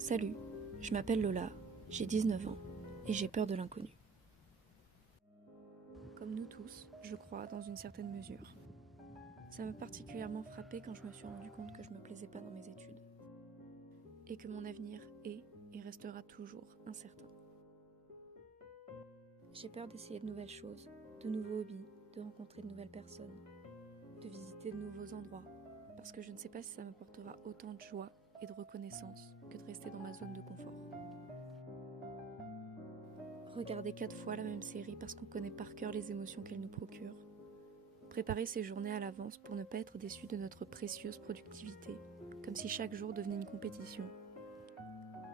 Salut, je m'appelle Lola, j'ai 19 ans et j'ai peur de l'inconnu. Comme nous tous, je crois, dans une certaine mesure. Ça m'a particulièrement frappée quand je me suis rendu compte que je me plaisais pas dans mes études. Et que mon avenir est et restera toujours incertain. J'ai peur d'essayer de nouvelles choses, de nouveaux hobbies, de rencontrer de nouvelles personnes, de visiter de nouveaux endroits, parce que je ne sais pas si ça m'apportera autant de joie et de reconnaissance que de rester dans ma zone de confort. Regarder 4 fois la même série parce qu'on connaît par cœur les émotions qu'elle nous procure. Préparer ses journées à l'avance pour ne pas être déçu de notre précieuse productivité, comme si chaque jour devenait une compétition.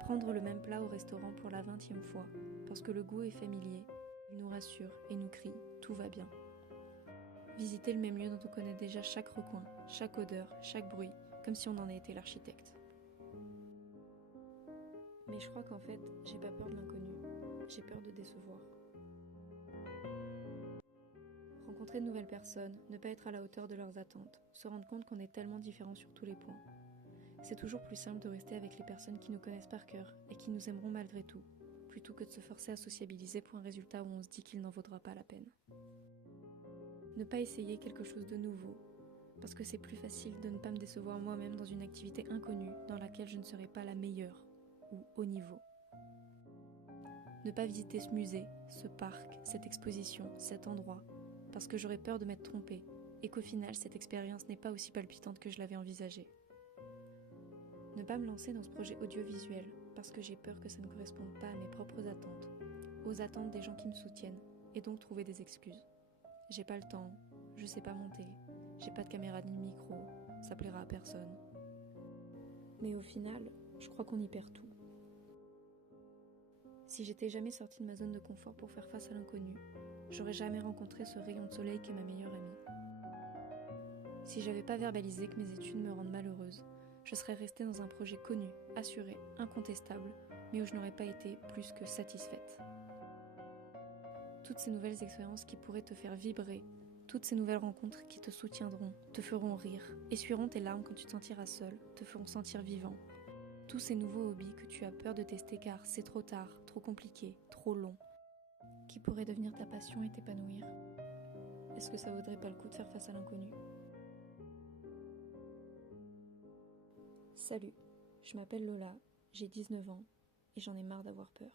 Prendre le même plat au restaurant pour la 20e fois, parce que le goût est familier, il nous rassure et nous crie « tout va bien ». Visiter le même lieu dont on connaît déjà chaque recoin, chaque odeur, chaque bruit, comme si on en avait été l'architecte. Mais je crois qu'en fait, j'ai pas peur de l'inconnu, j'ai peur de décevoir. Rencontrer de nouvelles personnes, ne pas être à la hauteur de leurs attentes, se rendre compte qu'on est tellement différents sur tous les points. C'est toujours plus simple de rester avec les personnes qui nous connaissent par cœur et qui nous aimeront malgré tout, plutôt que de se forcer à sociabiliser pour un résultat où on se dit qu'il n'en vaudra pas la peine. Ne pas essayer quelque chose de nouveau, parce que c'est plus facile de ne pas me décevoir moi-même dans une activité inconnue dans laquelle je ne serai pas la meilleure ou au niveau. Ne pas visiter ce musée, ce parc, cette exposition, cet endroit, parce que j'aurais peur de m'être trompée et qu'au final cette expérience n'est pas aussi palpitante que je l'avais envisagée. Ne pas me lancer dans ce projet audiovisuel parce que j'ai peur que ça ne corresponde pas à mes propres attentes, aux attentes des gens qui me soutiennent, et donc trouver des excuses. J'ai pas le temps, je sais pas monter, j'ai pas de caméra ni de micro, ça plaira à personne. Mais au final, je crois qu'on y perd tout. Si j'étais jamais sortie de ma zone de confort pour faire face à l'inconnu, j'aurais jamais rencontré ce rayon de soleil qu'est ma meilleure amie. Si j'avais pas verbalisé que mes études me rendent malheureuse, je serais restée dans un projet connu, assuré, incontestable, mais où je n'aurais pas été plus que satisfaite. Toutes ces nouvelles expériences qui pourraient te faire vibrer, toutes ces nouvelles rencontres qui te soutiendront, te feront rire, essuieront tes larmes quand tu te sentiras seul, te feront sentir vivant. Tous ces nouveaux hobbies que tu as peur de tester car c'est trop tard, trop compliqué, trop long, qui pourraient devenir ta passion et t'épanouir. Est-ce que ça vaudrait pas le coup de faire face à l'inconnu ? Salut, je m'appelle Lola, j'ai 19 ans et j'en ai marre d'avoir peur.